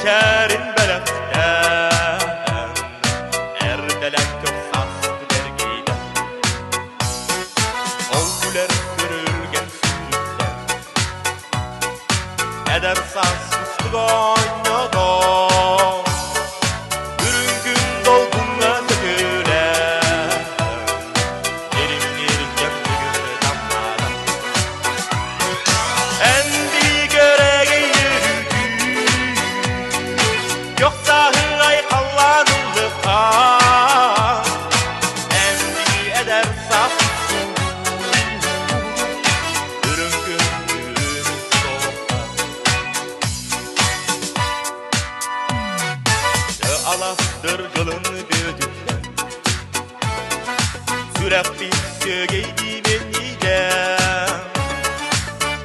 içerin belekten erdelek çok sastı dergiden Olguler sürülgen sürükten Eder sansızlık oynadan Bürüngün dolgunla sökülen Erimlir gömdüğüne damladan Endi görege yürüdü Yoksa hıray kallanılıkta Endi eder safsın Bürüngün bürünün soğukta Alastır kılın gödükten Sürek bir sögeydi meniden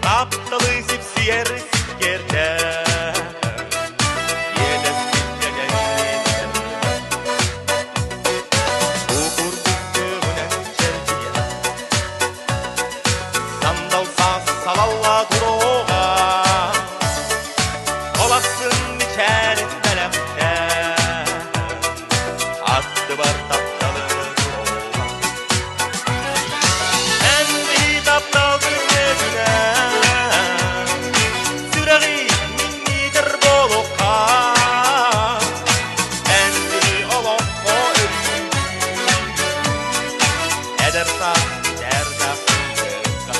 Kaptalı sipsiyer sipgerden Yeles bitleyen Uğurdun göğünen çeldiyen Sandal saz salalla duruğa Olasın içerin melekten Attı var taptalı duruğa Endi taptalı gözüne Süreği minnidir boluğa Endi olup o ölü Eder saz derda fındıkka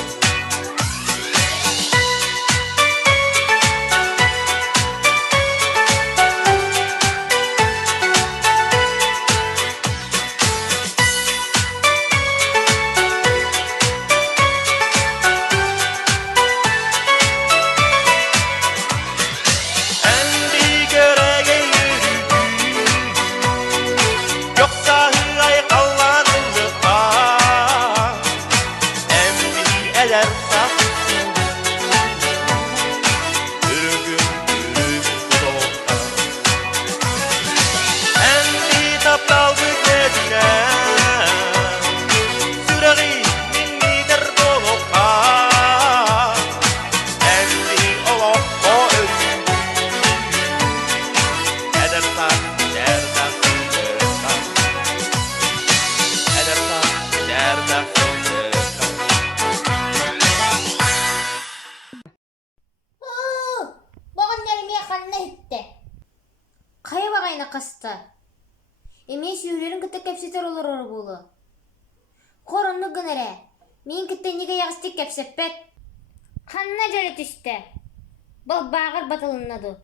Endi görege yürüdü Yoksa hıray kallanılıkta Endi eder safsın Bürüngün bürünün soğukta Endi taptaldı gözüne Süreği minnidir boluğa Endi olup o ölü Eder saz derda fındıkka Eder saz derda fındıkka Баған нәліме қанына hitті. Қайы бағайна қасты. Емей сүйелерін күтті кәпсетер олар ұры болы. Қорынны гыныры. Мен күтті неге яғысты кәпсеппет. Қанына жәрі түсті. Бұл бағыр батылыннаду.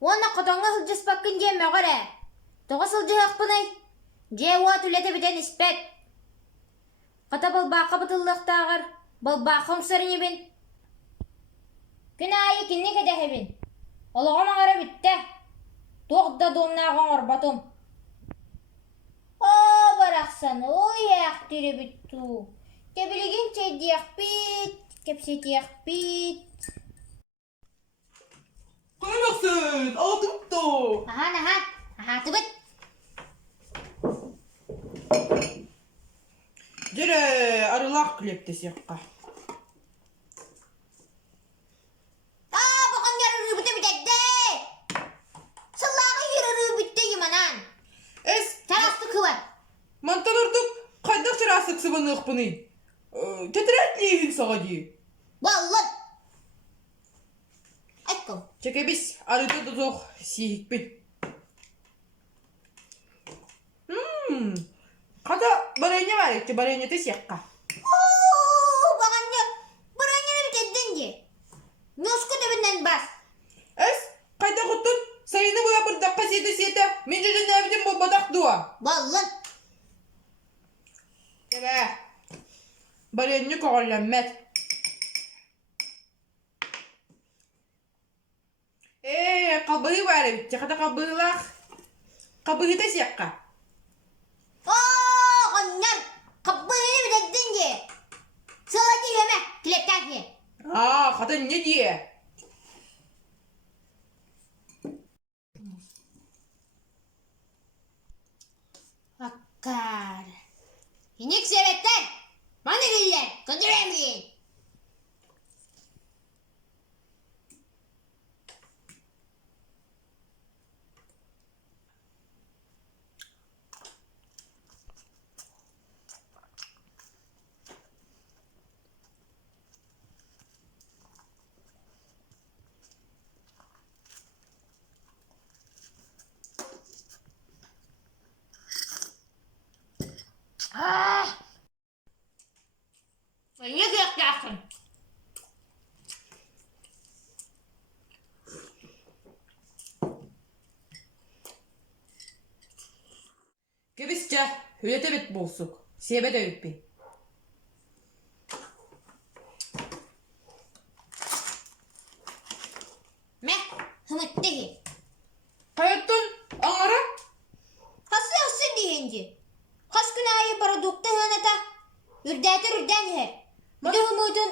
Оны құтонға хылжыс бақын жем мәғыры. Тоғы сылжы ақпынай. Же уат үлеті бітен іспет. Қыта бұл бақы батылықтағыр. Бұл бақым сырын ебін. Күн айы кенне кәдәхебін. Олығым ағара бітті. Тоғда домнағын орбатым. О, барақсан, ой ақтері бітту. Кәбілеген чәйді ақпет, кәпсеті ақпет. Қаймақсыз, алтыпты. Аха, түбіт. Жері арылақ күлепті сияққа. Бұған ярыры біті бітәдді. Сыллағы ярыры бітті еманан. Әс, Тарасты кыват. мантан ұрдық қайдақ шырасық сыбаны ұқпыны. Тетіретлейін сағади. Баллын. Әккім. Чекебіс, арыды тұзық сейікпен. Қада барайне бар екті, барайне те сияққа. Бұған бұрайнені бітәдден де. Нөскі түбінден бас. Әс, қайда құттын, сайыны бұла бұрдаққа сеті, мен жүжін әбіден бұл бадақ дуа. Баллын. Тебе, барайне көғылләммәт. Қабығы бар әбітте, қада қабығылақ. Қабығы те сияққа. Оннан қаббыйны бітәдден де. Сыла дейеме, тілектәк не. Қада не дие? Akkar. Yenik sebepten. Bana güller. Kıdıramayın. Чекебисче, hületebet bolsuk. Sebet öpün. Мә, хымыттығы. Hayattan аңара? Хасы дейінді. Қас күн айы продукты ханата. Үрдәтір үрдән хер. Мұды хымытын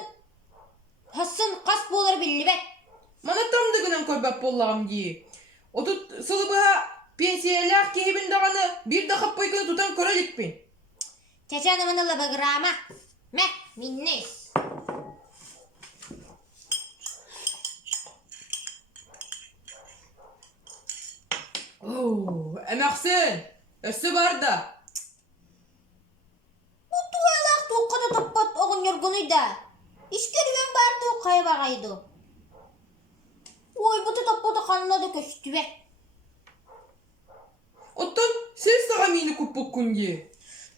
хасын қас болар білі бәк. Мана тамды гынан көрбәп боллағым дей. Отут сылыбыға пенсиялақ кейбін дағаны бір дақып бойкыны тұтан көрелікпен. Чачаны мұны лабығырама. Мә, миннес. Әмәқсен, өсі бар да. Бұл туайлақ туққыды таппат оғын yorgunuyda. İşkörüven бар туқ қайбағайды. Ой, бұты таппаты қанына көшті бе. Оттан, сен саға мені көп бұл күнде.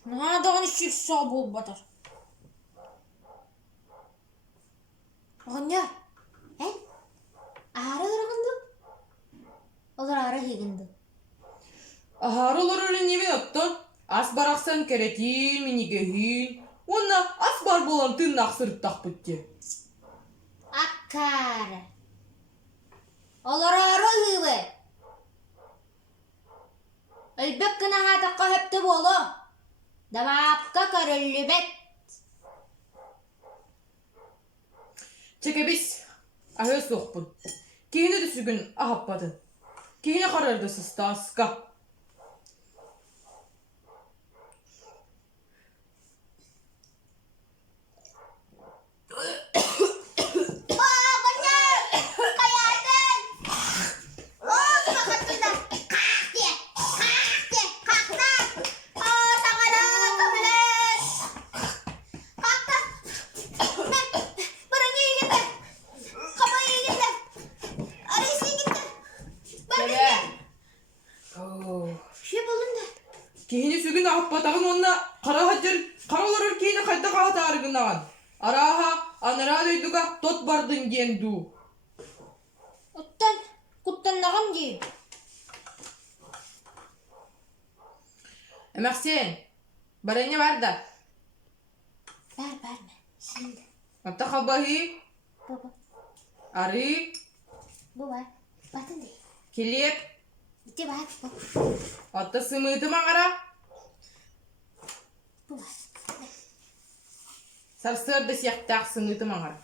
Надағын ішір сау бол батыр. Оғындар, ән? Ары ұрығынды? Олар ары хегінді. Ахары олар өлі немен оттан, ас барақсан кәретейін, менеге хейін. Онна ас бар болан тын ақсырып тақ бүтте. Аққары. Олар ары хейбі. Әлбек кіна хатаққа хөпті болу. Дамапқа көрілі бәт. Чекебис, ахы соқпын. Кейіні дүсігін ахаппадын. Кейіні қарарды сыстасқа. Кейіні сүгін ахаппатағын онна қаралар өркейіні қайта қағата арғынаған. Араға, анара дөйдіға тот бардың генду. Оттан, құттаннағым дейім. Әмәқсен, барыне бар да. Бар, сенді. Атта қалбағи, Баба, ары, баба, батын дейім. келеп, Бітте бар, баба. атта сымыты маңара. Баба. Сарсырды сияқтақ сымыты маңара.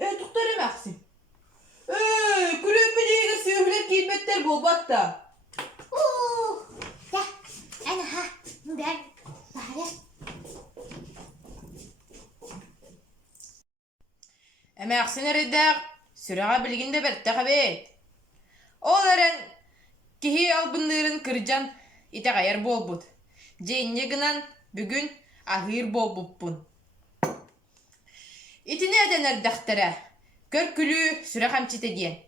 Тұқтар әмәқсен. Күрепі дейгі сөйлер кейбеттер болбатта. Да, әні ха, бәр, бәрі. Әмәқсен әрідәқ, сүраға білгенде бәртті қабет. Ол әрін кехи албындырын кіржан итағайыр болбуд. Жейінне гынан бүгін ағыр болбуппун. Итіне әден әрдәқтірі, көр күлі сүрі қамчеті ден.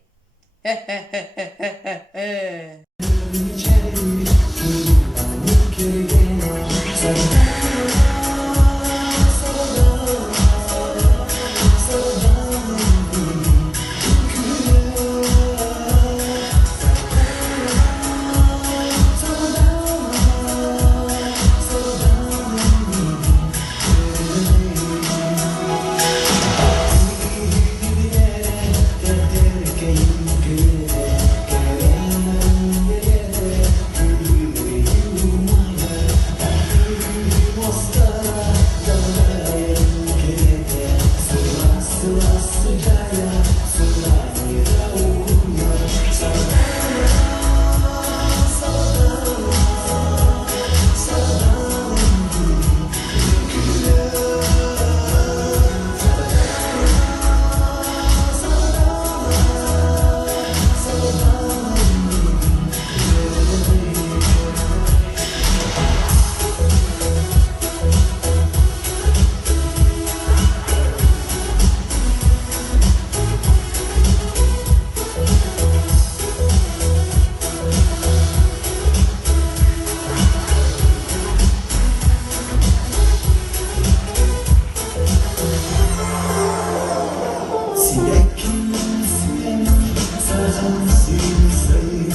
Siyakin, siyakin, sahan, siyakin,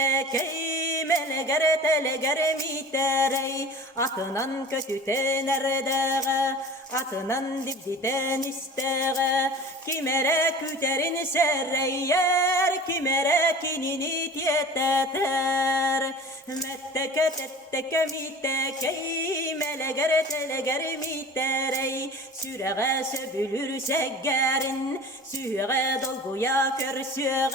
mittekey meleger teleger miterey atından kötüten erdeğe atından dibditen isteğe kimere küterin serreyer kimere kinini tiyeteter metteke tetteke mittekey meleger teleger miterey süreğe söbülür seggerin süre dolguya körsüğe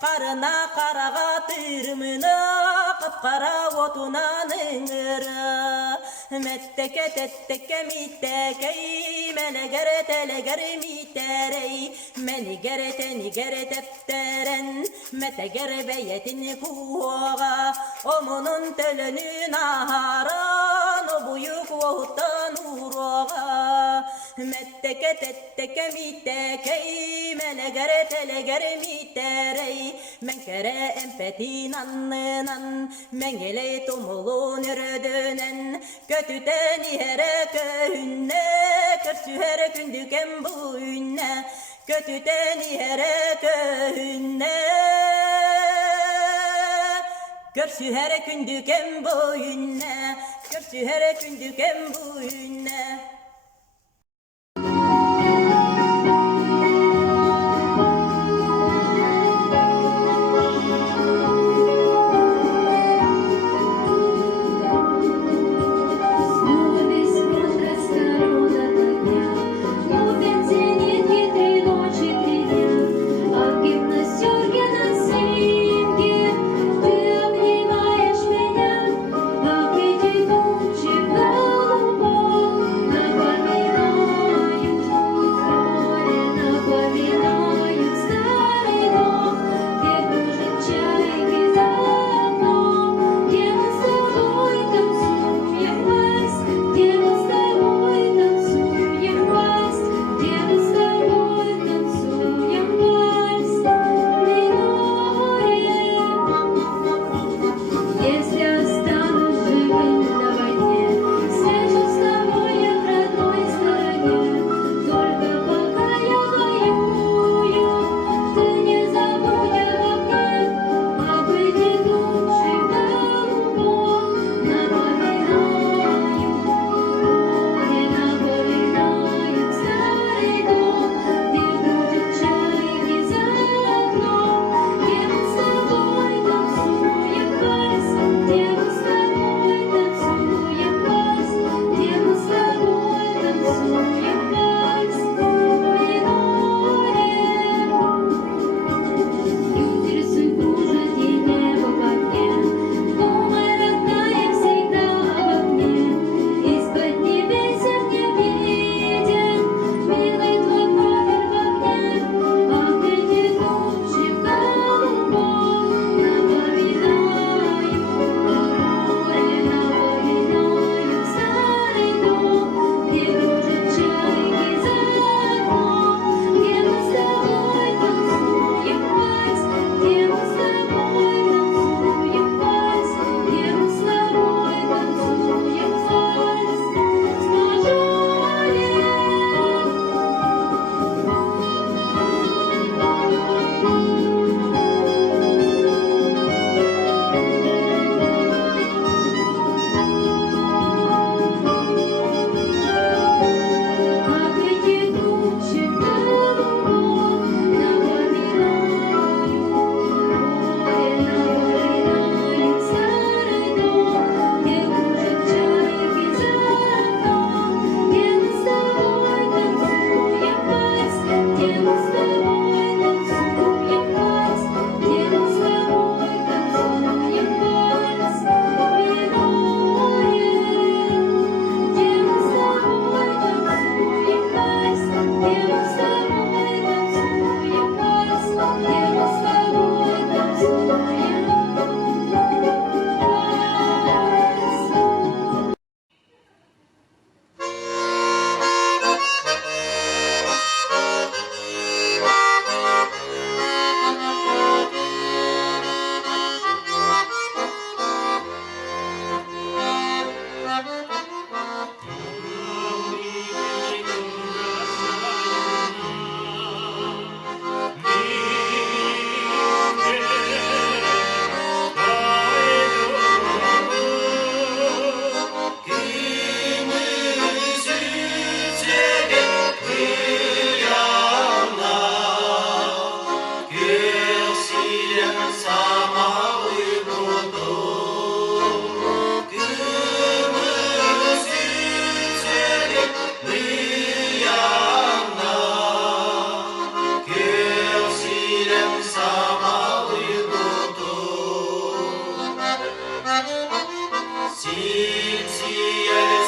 karına karağa tırmına kapkara otunanın ırı metteke tetteke mittekey meleger teleger miterey menigere tenigere tefteren meteger beyetin kuvağa omunun tölünün aharan o büyük vohtan uğrağa metteke tetteke mittekey meleger teleger miterey menkere empetin anlınan mengele tumulun ürödönen kötüten ihere köyünne körsüher kündüken buyunne kötüten ihere köyünne körsüher kündüken buyunne körsüher kündüken buyunne. Голубом, на Simsiyeli